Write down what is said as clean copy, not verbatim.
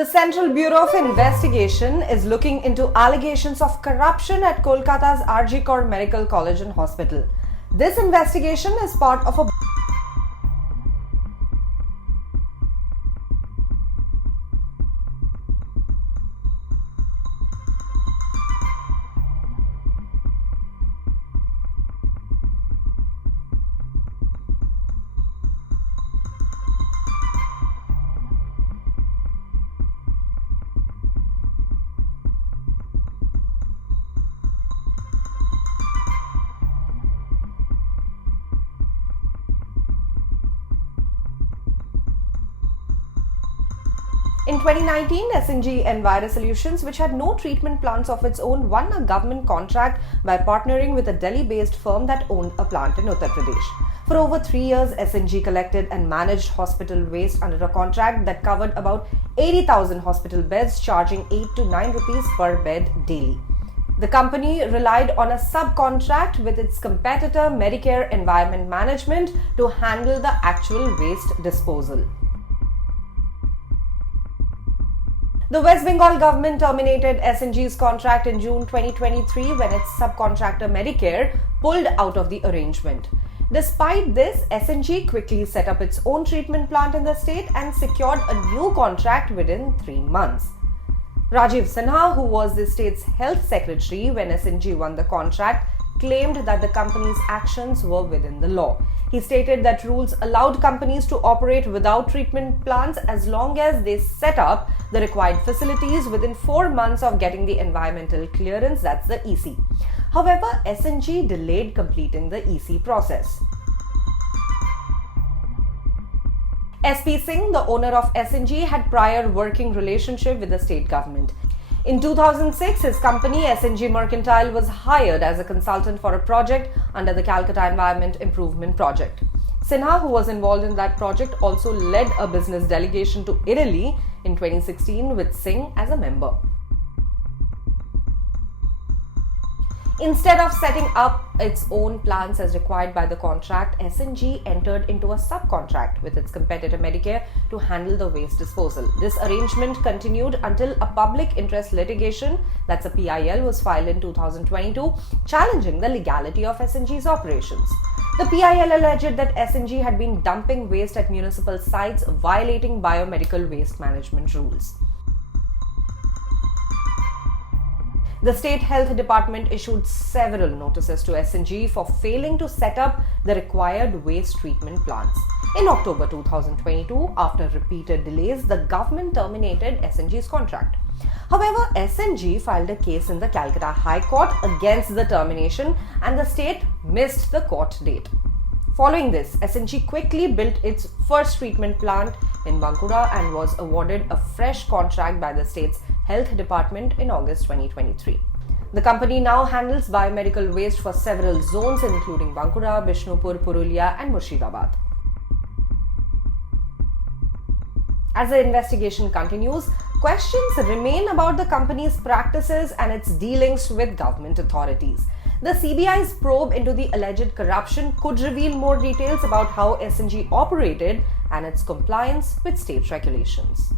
The Central Bureau of Investigation is looking into allegations of corruption at Kolkata's SNG Medical College and Hospital. This investigation is part of a In 2019, SNG Envirosolutions, which had no treatment plants of its own, won a government contract by partnering with a Delhi-based firm that owned a plant in Uttar Pradesh. For over 3 years, SNG collected and managed hospital waste under a contract that covered about 80,000 hospital beds, charging 8 to 9 rupees per bed daily. The company relied on a subcontract with its competitor Medicare Environment Management to handle the actual waste disposal. The West Bengal government terminated SNG's contract in June 2023 when its subcontractor Medicare pulled out of the arrangement. Despite this, SNG quickly set up its own treatment plant in the state and secured a new contract within 3 months. Rajiv Sinha, who was the state's health secretary when SNG won the contract, claimed that the company's actions were within the law. He stated that rules allowed companies to operate without treatment plants as long as they set up the required facilities within 4 months of getting the environmental clearance, that's the EC. However, SNG delayed completing the EC process. SP Singh, the owner of SNG, had prior working relationship with the state government. In 2006, his company SNG Mercantile was hired as a consultant for a project under the Kolkata Environment Improvement Project. Sinha, who was involved in that project, also led a business delegation to Italy in 2016 with Singh as a member. Instead of setting up its own plants as required by the contract, SNG entered into a subcontract with its competitor Medicare to handle the waste disposal. This arrangement continued until a public interest litigation, that's a PIL, was filed in 2022, challenging the legality of SNG's operations. The PIL alleged that SNG had been dumping waste at municipal sites, violating biomedical waste management rules. The State Health Department issued several notices to SNG for failing to set up the required waste treatment plants. In October 2022, after repeated delays, the government terminated SNG's contract. However, SNG filed a case in the Kolkata High Court against the termination, and the state missed the court date. Following this, SNG quickly built its first treatment plant in Bankura and was awarded a fresh contract by the state's Health Department in August 2023. The company now handles biomedical waste for several zones including Bankura, Bishnupur, Purulia and Murshidabad. As the investigation continues, questions remain about the company's practices and its dealings with government authorities. The CBI's probe into the alleged corruption could reveal more details about how SNG operated and its compliance with state regulations.